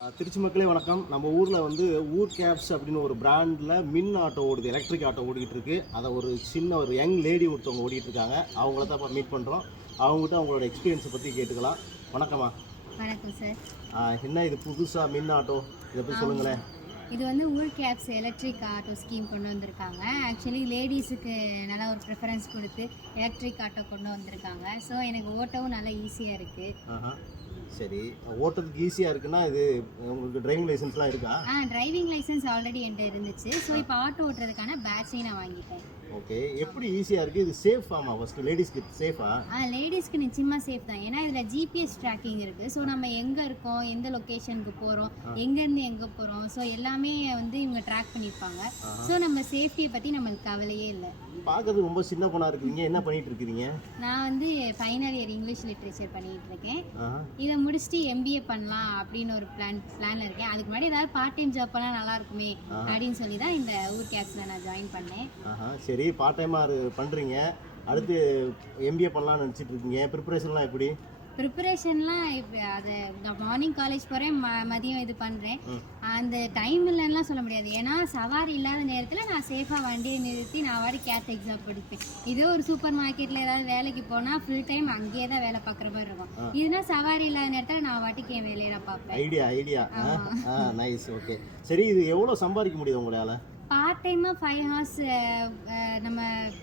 திருச்சி மக்களே வணக்கம். நம்ம ஊரில் வந்து ஊர் கேப்ஸ் அப்படின்னு ஒரு பிராண்டில் மின் ஆட்டோ ஓடுது, எலக்ட்ரிக் ஆட்டோ ஓடிக்கிட்டு இருக்கு. அதை ஒரு சின்ன ஒரு யங் லேடி ஒருத்தவங்க ஓடிட்டு இருக்காங்க. அவங்கள தான் இப்போ மீட் பண்ணுறோம். அவங்ககிட்ட அவங்களோட எக்ஸ்பீரியன்ஸை பற்றி கேட்டுக்கலாம். வணக்கம்மா. வணக்கம் சார். என்ன இது புதுசாக மின் ஆட்டோ, இதை பற்றி சொல்லுங்களேன். இது வந்து ஊர் கேப்ஸ் எலக்ட்ரிக் ஆட்டோ ஸ்கீம் கொண்டு வந்திருக்காங்க. ஆக்சுவலி லேடிஸுக்கு நல்லா ஒரு ப்ரிஃபரன்ஸ் கொடுத்து எலக்ட்ரிக் ஆட்டோ கொண்டு வந்திருக்காங்க. ஸோ எனக்கு ஓட்டவும் நல்லா ஈஸியாக இருக்குது. சரி, ஓட்டுறதுக்கு ஈஸியாக இருக்குன்னா இது உங்களுக்கு டிரைவிங் லைசன்ஸ்லாம் இருக்கா? டிரைவிங் லைசன்ஸ் ஆல்ரெடி என்கிட்ட இருந்துச்சு. ஸோ இப்போ ஆட்டோ ஓட்டுறதுக்கான பேட்சையும் நான் வாங்கிட்டேன். ஓகே, எப்படி ஈஸியாக இருக்குது? இது சேஃபாமா? ஃபஸ்ட்டு லேடிஸ்க்கு சேஃபா? லேடிஸ்க்கு நிச்சயமாக சேஃப் தான். ஏன்னா இதில் ஜிபிஎஸ் ட்ராக்கிங் இருக்குது. ஸோ நம்ம எங்கே இருக்கோம், எந்த லொக்கேஷனுக்கு போகிறோம், எங்கேருந்து எங்கே போகிறோம், ஸோ எல்லாமே வந்து இவங்க ட்ராக் பண்ணியிருப்பாங்க. ஸோ நம்ம சேஃப்டியை பற்றி நம்மளுக்கு கவலையே இல்லை. பார்க்கறது ரொம்ப சின்ன பொண்ணாக இருக்கிறீங்க. என்ன பண்ணிட்டு இருக்கிறீங்க? நான் வந்து ஃபைனல் இயர் இங்கிலீஷ் லிட்ரேச்சர் பண்ணிட்டு இருக்கேன். இதை முடிச்சுட்டு எம்பிஏ பண்ணலாம் அப்படின்னு ஒரு பிளான்ல இருக்கேன். அதுக்கு முன்னாடி ஏதாவது பார்ட் டைம் ஜாப் பண்ணால் நல்லா இருக்குமே அப்படின்னு சொல்லி தான் இந்த ஊர் கேப்ஸில் நான் ஜாயின் பண்ணேன். சரி, பார்ட் டைமாக பண்ணுறீங்க, அடுத்து எம்பிஏ பண்ணலாம்னு நினச்சிட்டு இருக்கீங்க. ப்ரிப்பரேஷன்லாம் எப்படி? ப்ரிப்பரேஷன்லாம் இப்போ அதை நான் மார்னிங் காலேஜ் போகிறேன், மதியம் இது பண்ணுறேன். அந்த டைம் இல்லைன்னா சொல்ல முடியாது. ஏன்னா சவாரி இல்லாத நேரத்தில் நான் சேஃபாக வண்டியை நிறுத்தி நான் வாடி கேட் எக்ஸாம் படிப்பேன். இதே ஒரு சூப்பர் மார்க்கெட்டில் ஏதாவது வேலைக்கு போனால் ஃபுல் டைம் அங்கேயே தான் வேலை பார்க்குற மாதிரி இருக்கும். இதுனா சவாரி இல்லாத நேரத்தில் நான் வாட்டிக்கு என் வேலையை நான் பார்ப்பேன். Idea nice. ஓகே, சரி, இது எவ்வளோ சம்பாதிக்க முடியுது உங்களால்? பார்ட் டைமாக 5 hours நம்ம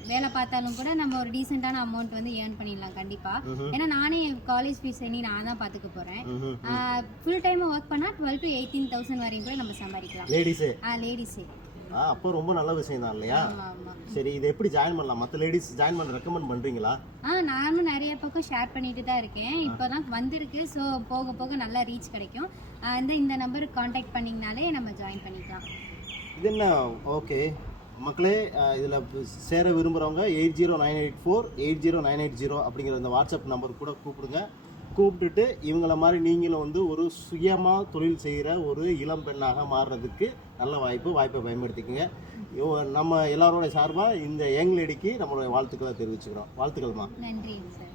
வேலை பார்த்தாலும் கூட நம்ம ஒரு டீசெண்டான அமௌண்ட் வந்து ஏர்ன் பண்ணிடலாம் கண்டிப்பாக. ஏன்னா நானே காலேஜ் ஃபீஸ் இனி நான் தான் பார்த்துக்க போகிறேன். ஃபுல் டைமாக ஒர்க் பண்ணால் 12,000 to 18,000 வரையும் கூட நம்ம சம்பாதிக்கலாம். லேடிஸே அப்போ ரொம்ப நல்ல விஷயம் தான் இல்லையா? சரி, இது எப்படி ஜாயின் பண்ணலாம்? மற்ற லேடிஸ் ஜாயின் பண்ண ரெக்கமெண்ட் பண்ணுறீங்களா? நானும் நிறைய பக்கம் ஷேர் பண்ணிட்டு தான் இருக்கேன். இப்போ தான் வந்திருக்கு. ஸோ போக போக நல்லா ரீச் கிடைக்கும். இந்த நம்பருக்கு காண்டாக்ட் பண்ணிங்கனாலே நம்ம ஜாயின் பண்ணிக்கலாம். இது என்ன? ஓகே மக்களே, இதில் சேர விரும்புகிறவங்க 8098480980 அப்படிங்கிற இந்த வாட்ஸ்அப் நம்பருக்கு கூட கூப்பிடுங்க. கூப்பிட்டுட்டு இவங்கள மாதிரி நீங்களும் வந்து ஒரு சுயமாக தொழில் செய்கிற ஒரு இளம் பெண்ணாக மாறுறதுக்கு நல்ல வாய்ப்பை பயன்படுத்திக்கோங்க. நம்ம எல்லாரோட சார்பாக இந்த யங் லேடிக்கு நம்மளுடைய வாழ்த்துக்களை தெரிவிச்சுக்கிறோம். வாழ்த்துக்கள்மா. நன்றி சார்.